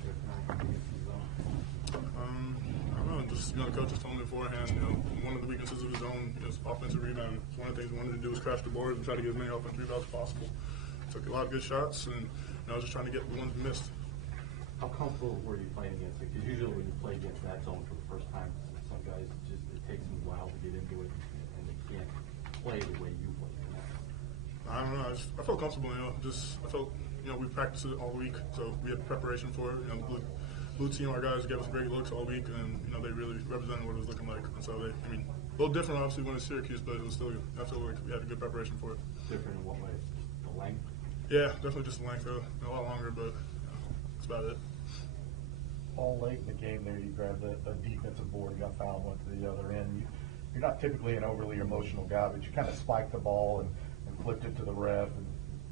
out there tonight against the zone? I don't know. Just the coaches told me beforehand. One of the weaknesses of his own is offensive rebounding. So one of the things we wanted to do was crash the boards and try to get as many offensive rebounds as possible. Took a lot of good shots, and I was just trying to get the ones we missed. How comfortable were you playing against it? Because usually when you play against that zone for the first time, some guys it takes them a while to get into it, and they can't play the way you play. I don't know. I felt comfortable. I felt we practiced it all week, so we had preparation for it. The blue team, our guys gave us great looks all week, and they really represented what it was looking like. And so a little different obviously when it's Syracuse, but it was still. I feel like we had a good preparation for it. Different in what way? The length. Yeah, definitely just the length. A lot longer, but that's about it. All late in the game there, you grabbed a defensive board, got fouled, went to the other end. You're not typically an overly emotional guy, but you kind of spiked the ball and flipped it to the ref.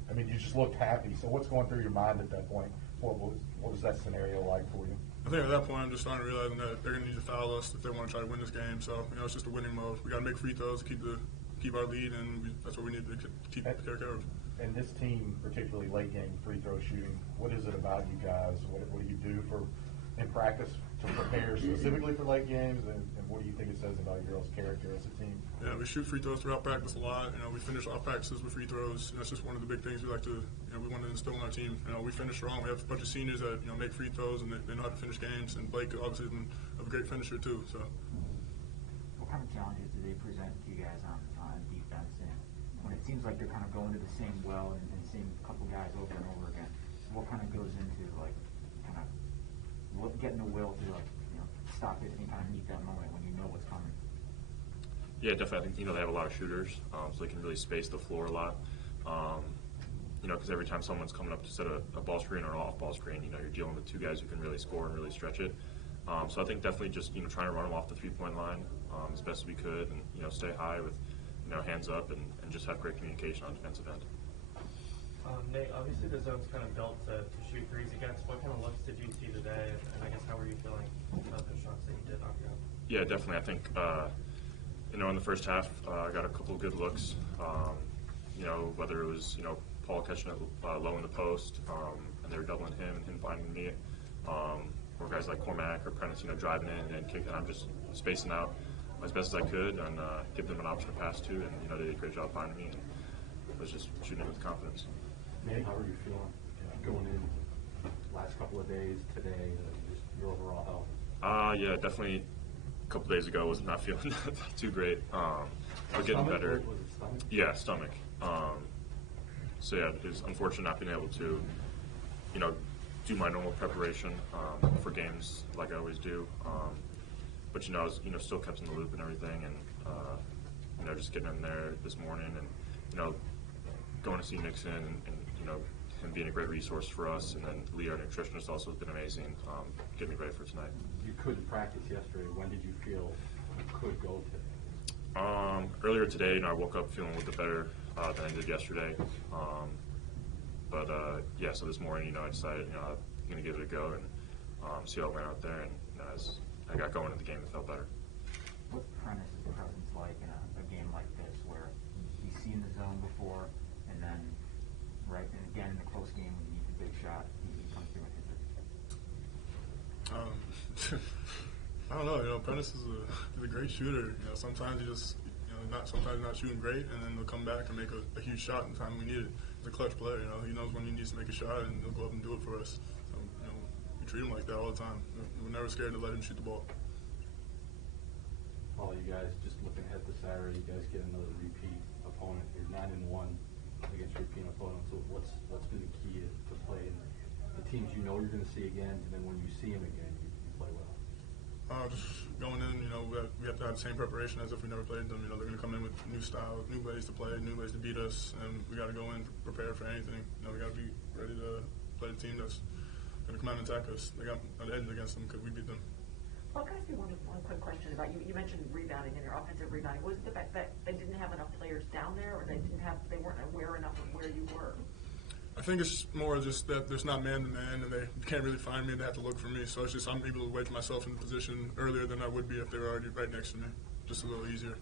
And, you just looked happy. So what's going through your mind at that point? What was that scenario like for you? I think at that point I'm just starting to realize that they're going to need to foul us if they want to try to win this game. So, it's just a winning mode. We got to make free throws to keep our lead, and that's what we need to keep care of. And this team, particularly late game free throw shooting, what is it about you guys? What do you do in practice to prepare specifically for late games, and what do you think it says about your all's character as a team? Yeah, we shoot free throws throughout practice a lot. We finish our practices with free throws. That's just one of the big things we like to. We want to instill in our team. We finish strong. We have a bunch of seniors that make free throws and they know how to finish games. And Blake obviously is a great finisher too. So. What kind of challenges do they present to you guys on defense? And when it seems like they're kind of going to the same well and seeing a couple guys over and over again, what kind of goes into getting the will to stop it and kind of meet that moment when you know what's coming? Yeah, definitely. I think they have a lot of shooters, so they can really space the floor a lot. Because every time someone's coming up to set a ball screen or an off-ball screen, you're dealing with two guys who can really score and really stretch it. So I think definitely just trying to run them off the three-point line as best as we could, and stay high with hands up and just have great communication on defensive end. Nate, obviously the zone's kind of built to shoot threes against. What kind of looks did you see today, and I guess how were you feeling about those shots that you did knock down? Yeah, definitely. I think in the first half I got a couple of good looks. Whether it was Paul catching it low in the post, and they were doubling him and him finding me, or guys like Cormac or Prentice, driving in and kicking. I'm just spacing out as best as I could and give them an option to pass to, and they did a great job finding me, and was just shooting it with confidence. Nate, how are you feeling going in last couple of days, today, just your overall health? Yeah, definitely. A couple days ago, was not feeling too great. We're getting better. Was it stomach? Yeah, stomach. So yeah, it's unfortunate not being able to, do my normal preparation for games like I always do. But I was still kept in the loop and everything, and just getting in there this morning and going to see Nixon and him being a great resource for us, and then Lee, our nutritionist, also has been amazing, getting me ready for tonight. You couldn't practice yesterday. When did you feel you could go today? Earlier today, I woke up feeling a little bit better than I did yesterday. So this morning, I decided, I'm going to give it a go and see how it went out there. And as I got going in the game, it felt better. What's Prentice's presence like in a game like this, where he's seen the zone before, and then and again in a close game when he needs a big shot, he comes through and hits it? I don't know. Prentice is a great shooter. Sometimes he just sometimes not shooting great, and then he'll come back and make a huge shot in the time we need it. He's a clutch player. He knows when he needs to make a shot, and he'll go up and do it for us. So, we treat him like that all the time. We're never scared to let him shoot the ball. Well, you guys, just looking ahead to Saturday, you guys get another repeat opponent. You're 9-1 against repeat opponents. So what's been the key to play in the teams you're going to see again, and then when you see them again, you play well? Just going in, we have to have the same preparation as if we never played them. They're going to come in with new styles, new ways to play, new ways to beat us, and we got to go in prepared for anything. We got to be ready to play the team that's going to come out and attack us. They got an edge against them because we beat them. Well, can I ask you one quick question about you? You mentioned rebounding and your offensive rebounding. Was it the fact that they didn't have enough players down there, or they weren't aware enough of where you were? I think it's more just that there's not man-to-man, and they can't really find me. They have to look for me. So it's just I'm able to wedge myself in the position earlier than I would be if they were already right next to me. Just a little easier.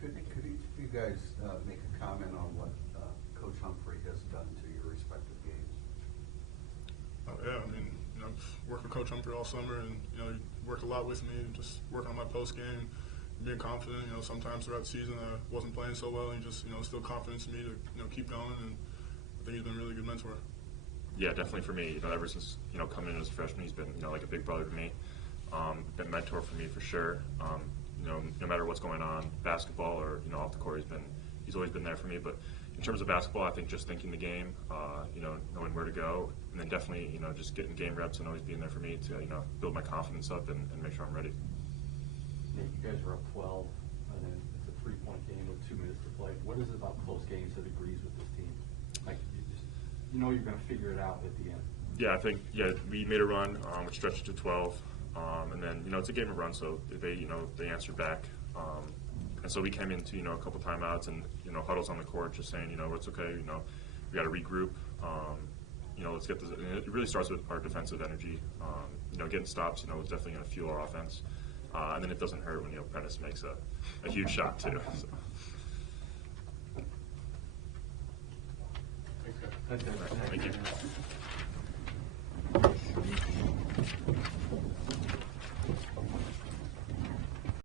Could each of you guys make a comment on what Coach Humphrey has done to your respective games? Oh, yeah. Coach Humphrey all summer, and you know, he worked a lot with me, just working on my post game, being confident. You know, sometimes throughout the season I wasn't playing so well, and he just instilled confidence in me to keep going, and I think he's been a really good mentor. Yeah, definitely for me. Ever since coming in as a freshman, he's been like a big brother to me. Been a mentor for me for sure. No matter what's going on, basketball or off the court, he's always been there for me. But in terms of basketball, I think just thinking the game, knowing where to go, and then definitely just getting game reps and always being there for me to build my confidence up and make sure I'm ready. Nate, you guys were up 12, and then it's a 3-point game with 2 minutes to play. What is it about close games that agrees with this team? Like you're going to figure it out at the end. Yeah, I think we made a run, which stretched it to 12, and then it's a game of run, so they answered back, and so we came into a couple timeouts and huddles on the court, just saying it's okay, we got to regroup, let's get this. And it really starts with our defensive energy, getting stops, is definitely going to fuel our offense, and then it doesn't hurt when Prentice makes a huge shot too. So. Thanks, guys. Thank you.